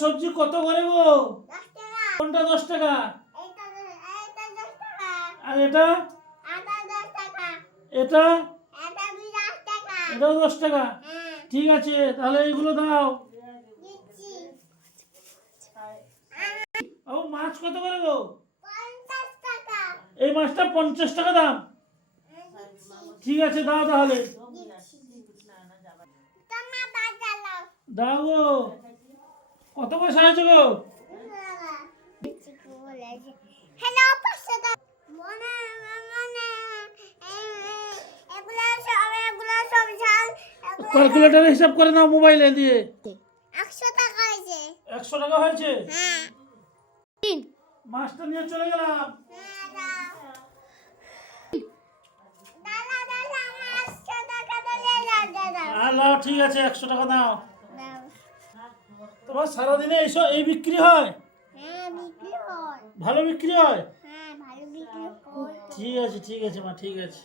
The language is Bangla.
সবজি কত করে গো? কোনটা 10 টাকা? আর এটা? এটা? এটাও 10 টাকা। ঠিক আছে, তাহলে এইগুলো দাও। ও মাছ কত করে গো? এই মাছটা 50 টাকা দাম। ঠিক আছে, দাও তাহলে। দাও গো। কত পয়সা হয়েছে গো? ক্যালকুলেটরে হিসাব করে নাও মোবাইলে দিয়ে। 100 টাকা হয়েছে। 100 টাকা হয়েছে। হ্যাঁ। মাছটা নিয়ে চলে গেলাম। নাও, ঠিক আছে, 100 টাকা দাও। তোমার সারাদিনে এই বিক্রি হয়? হ্যাঁ, বিক্রি হয়। ভালো বিক্রি হয়? হ্যাঁ, ভালো বিক্রি হয়। ঠিক আছে মা, ঠিক আছে।